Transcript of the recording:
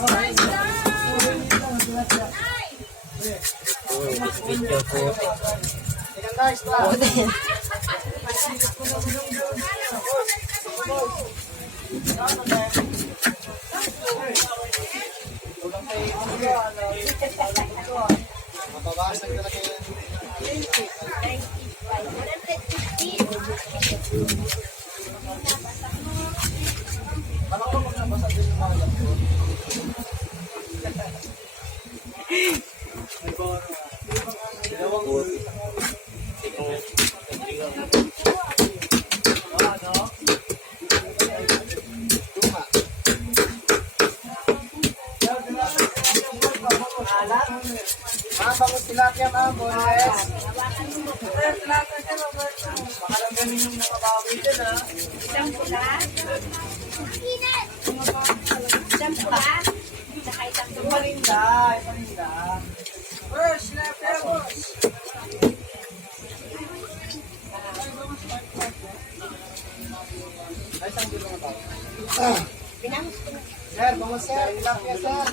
Video po. Mababawasan ka na kayo. Parang ako magbasa din yung mga yan. Bangus tilapia ma'am, boneless. Baka lang ganun yung nakabawi dyan ha. Isang pula. Isang pula. Saka isang Yung paninda, yung paninda. Boss, tilapia boss. Ay, isang kilo na ba? pinangus ko na. Sir, bangus sir, tilapia sir.